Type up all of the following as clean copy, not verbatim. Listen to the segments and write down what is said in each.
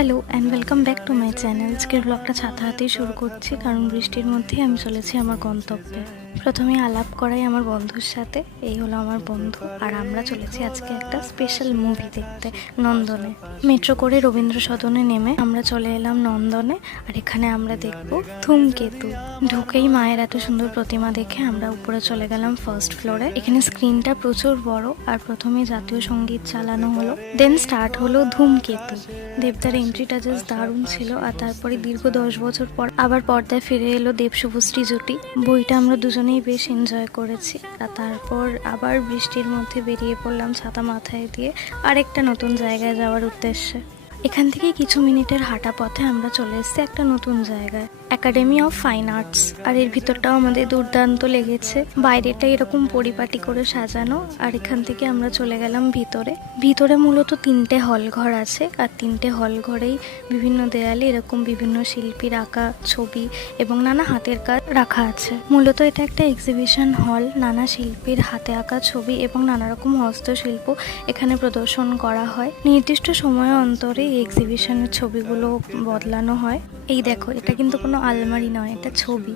Hello and welcome back to my channel. আজকের ব্লগটা ছাতা হাতেই শুরু করছি, কারণ বৃষ্টির মধ্যেই আমি চলেছি আমার গন্তব্যে। প্রথমে আলাপ করাই আমার বন্ধুর সাথে। এই হলো আমার বন্ধু, আর আমরা চলেছি আজকে একটা স্পেশাল মুভি দেখতে নন্দনে। মেট্রো করে রবীন্দ্র সদনে নেমে আমরা চলে এলাম নন্দনে, আর এখানে আমরা দেখব ধূমকেতু। ঢুকেই মায়ের এত সুন্দর প্রতিমা দেখে আমরা উপরে চলে গেলাম ফার্স্ট ফ্লোরে। এখানে স্ক্রিনটা প্রচুর বড়, আর প্রথমে জাতীয় সঙ্গীত চালানো হলো, দেন স্টার্ট হলো ধূমকেতু। দেবদার এন্ট্রিটা জাস্ট দারুণ ছিল। আর তারপরে দীর্ঘ 10 বছর পর আবার পর্দায় ফিরে এলো দেব শুভশ্রী জুটি। বইটা আমরা দুজনেই বেশ এনজয় করেছি। আর তারপর আবার বৃষ্টির মধ্যে বেরিয়ে পড়লাম ছাতা মাথায় দিয়ে আরেকটা নতুন জায়গায় যাওয়ার উদ্দেশ্যে। এখান থেকে কিছু মিনিটের হাঁটা পথে আমরা চলে এসেছি একটা নতুন জায়গায়, একাডেমি অফ ফাইন আর্টস। আর এর ভিতরটাও আমাদের দুর্দান্ত লেগেছে। বাইরেটা এরকম পরিপাটি করে সাজানো, আর এখান থেকে আমরা চলে গেলাম ভিতরে। ভিতরে মূলত 3টে হল ঘর আছে, আর 3টে হল ঘরেই বিভিন্ন দেয়ালে এরকম বিভিন্ন শিল্পীর আঁকা ছবি এবং নানা হাতের কাজ রাখা আছে। মূলত এটা একটা এক্সিবিশন হল। নানা শিল্পীর হাতে আঁকা ছবি এবং নানা রকম হস্তশিল্প এখানে প্রদর্শন করা হয়। নির্দিষ্ট সময় অন্তরে এই এক্সিবিশনের ছবিগুলো বদলানো হয়। এই দেখো, এটা কিন্তু কোনো আলমারি নয়, এটা ছবি।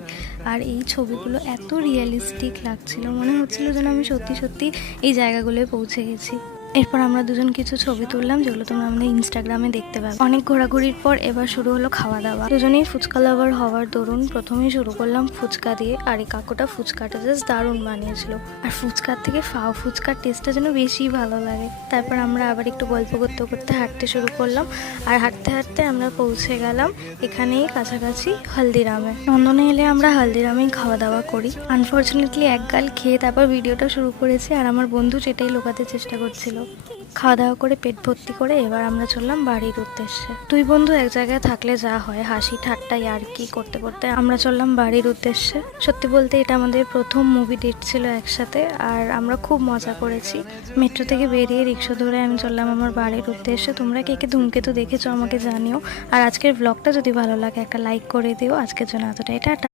আর এই ছবিগুলো এত রিয়েলিস্টিক লাগছিল, মনে হচ্ছিল যেন আমি সত্যি সত্যি এই জায়গাগুলোয় পৌঁছে গেছি। এরপর আমরা দুজন কিছু ছবি তুললাম, যেগুলো তোমরা আমাদের ইনস্টাগ্রামে দেখতে পাবে। অনেক ঘোরাঘুরির পর এবার শুরু হলো খাওয়া দাওয়া। দুজনেই ফুচকা লাভার হওয়ার দরুন প্রথমেই শুরু করলাম ফুচকা দিয়ে। আর এই কাকুটা ফুচকাটা জাস্ট দারুণ বানিয়েছিল। আর ফুচকার থেকে ফাও ফুচকার টেস্টটা যেন বেশি ভালো লাগে। তারপর আমরা আবার একটু গল্প করতে করতে হাঁটতে শুরু করলাম। আর হাঁটতে হাঁটতে আমরা পৌঁছে গেলাম এখানেই কাছাকাছি হলদিরামে। নন্দনে এলে আমরা হলদিরামেই খাওয়া দাওয়া করি। আনফর্চুনেটলি এক গাল খেয়ে তারপর ভিডিওটা শুরু করেছি, আর আমার বন্ধু সেটাই লুকাতে চেষ্টা করছিল। খাওয়া দাওয়া করে পেট ভর্তি করে এবার আমরা চললাম বাড়ির উদ্দেশ্যে। দুই বন্ধু এক জায়গায় থাকলে যা হয়, হাসি ঠাট্টা আর কি করতে করতে আমরা চললাম বাড়ির উদ্দেশ্যে। সত্যি বলতে এটা আমাদের প্রথম মুভি ডেট ছিল একসাথে, আর আমরা খুব মজা করেছি। মেট্রো থেকে বেরিয়ে রিক্সা ধরে আমি চললাম আমার বাড়ির উদ্দেশ্যে। তোমরা কে কে ধূমকেতু দেখেছো আমাকে জানিও। আর আজকের ব্লগটা যদি ভালো লাগে একটা লাইক করে দিও। আজকের জন্য এতটাই, টাটা।